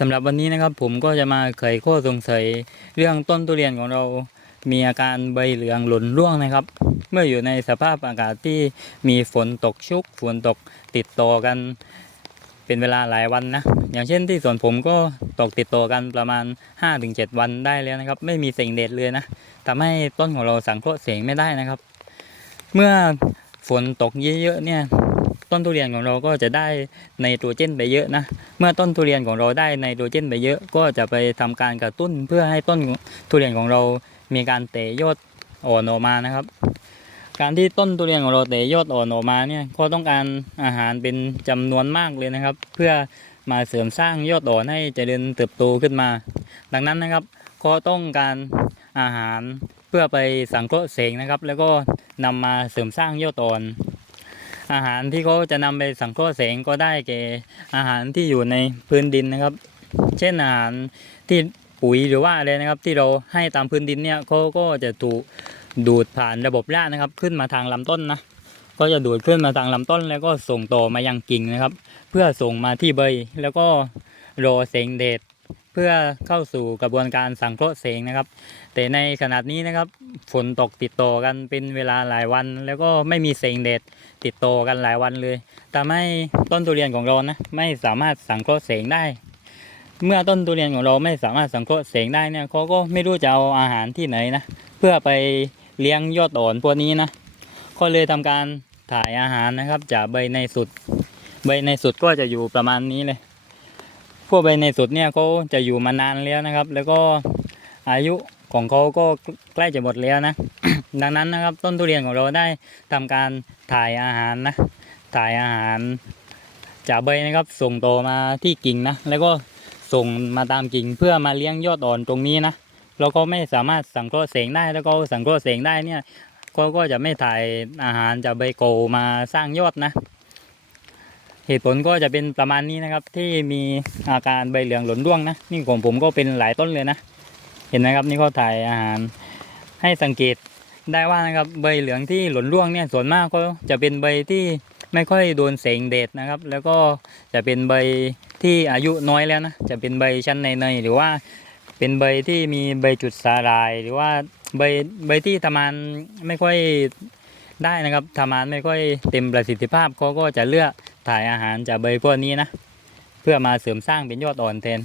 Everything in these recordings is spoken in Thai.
สำหรับวันนี้นะครับผมก็จะมาไขข้อสงสัยเรื่องต้นทุเรียนของเรามีอาการใบเหลืองหล่นร่วงนะครับ เมื่ออยู่ในสภาพอากาศที่มีฝนตกชุกฝนตกติดต่อกัน เป็นเวลาหลายวันนะอย่างเช่นที่สวนผมก็ตกติดต่อกันประมาณ 5-7 วันได้แล้วนะครับ ไม่มีเสียงเด็ดเลยนะทำให้ต้นของเราสังเคราะห์เสียงไม่ได้นะครับ เมื่อฝนตกเยอะๆเนี่ย ต้นทุเรียนของเราก็จะได้ไนโตรเจนไปเยอะนะ เมื่อต้นทุเรียนของเราได้ไนโตรเจนไปเยอะ ก็จะไปทำการกระตุ้นเพื่อให้ต้นทุเรียนของเรามีการเตะยอดอ่อนออกมานะครับ การที่ต้นทุเรียนของเราเตะยอดอ่อนออกมาเนี่ยก็ต้องการอาหารเป็นจำนวนมากเลยนะครับ เพื่อมาเสริมสร้างยอดอ่อนให้เจริญเติบโตขึ้นมา ดังนั้นนะครับก็ต้องการอาหารเพื่อไปสังเคราะห์เสงนะครับ แล้วก็นำมาเสริมสร้างยอดอ่อน อาหารที่เขาจะนำไปสังเคราะห์แสงก็ได้แก่อาหารที่อยู่ในพื้นดินนะครับ เช่นอาหารที่ปุ๋ยหรือว่าอะไรนะครับ ที่เราให้ตามพื้นดินเนี่ยเขาก็จะถูกดูดผ่านระบบรากนะครับ ขึ้นมาทางลำต้นนะก็จะดูดขึ้นมาทางลำต้น แล้วก็ส่งต่อมายังกิ่งนะครับ เพื่อส่งมาที่ใบแล้วก็รอแสงแดด พื่อเข้าสู่กระบวนการสังเคราะห์แสงนะครับ แต่ในขณะนี้นะครับฝนตกติดต่อกันเป็นเวลาหลายวัน แล้วก็ไม่มีแสงแดดติดต่อกันหลายวันเลยทำให้ต้นทุเรียนของเรานะไม่สามารถสังเคราะห์แสงได้ เมื่อต้นทุเรียนของเราไม่สามารถสังเคราะห์แสงได้เนี่ยเขาก็ไม่รู้จะเอาอาหารที่ไหนนะเพื่อไปเลี้ยงยอดอ่อนพวกนี้นะก็เลยทำการถ่ายอาหารนะครับจากใบในสุด ใบในสุดก็จะอยู่ประมาณนี้เลย พวกใบในสุดเนี่ยเขาจะอยู่มานานแล้วนะครับ แล้วก็อายุของเขาก็ใกล้จะหมดแล้วนะ ดังนั้นนะครับต้นทุเรียนของเราได้ทำการถ่ายอาหารนะ ถ่ายอาหารจากใบนะครับ ส่งต่อมาที่กิ่งนะ แล้วก็ส่งมาตามกิ่งเพื่อมาเลี้ยงยอดอ่อนตรงนี้นะเราก็ไม่สามารถสังเคราะห์แสงได้แล้วก็สังเคราะห์แสงได้เนี่ยก็ก็จะไม่ถ่ายอาหารจากใบโกมาสร้างยอดนะ เหตุผลก็จะเป็นประมาณนี้นะครับ ที่มีอาการใบเหลืองหล่นร่วงนะ นี่ของผมก็เป็นหลายต้นเลยนะ เห็นไหมครับนี่เขาถ่ายอาหาร ให้สังเกตได้ว่านะครับใบเหลืองที่หล่นร่วงเนี่ยส่วนมากก็จะเป็นใบที่ไม่ค่อยโดนแสงแดดนะครับ แล้วก็จะเป็นใบที่อายุน้อยแล้วนะ จะเป็นใบชั้นในๆหรือว่าเป็นใบที่มีใบจุดสาลาย หรือว่าใบใบที่ทำงานไม่ค่อยได้นะครับทำงานไม่ค่อยเต็มประสิทธิภาพเขาก็จะเลือก ถ่ายอาหารจากใบพวกนี้นะ เพื่อมาเสริมสร้างเป็นยอดอ่อนแทน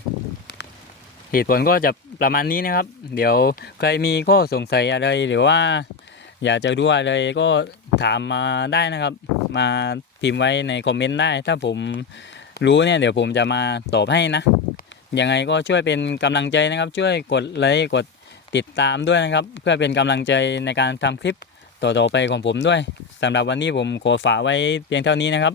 เหตุผลก็จะประมาณนี้นะครับ เดี๋ยวใครมีข้อสงสัยอะไรหรือว่า อยากจะรู้อะไรก็ถามมาได้นะครับ มาพิมพ์ไว้ในคอมเมนต์ได้ ถ้าผมรู้เนี่ยเดี๋ยวผมจะมาตอบให้นะยังไงก็ช่วยเป็นกำลังใจนะครับ ช่วยกดไลค์กดติดตามด้วยนะครับ เพื่อเป็นกำลังใจในการทำคลิปต่อๆไปของผมด้วยสำหรับวันนี้ผมขอฝากไว้เพียงเท่านี้นะครับ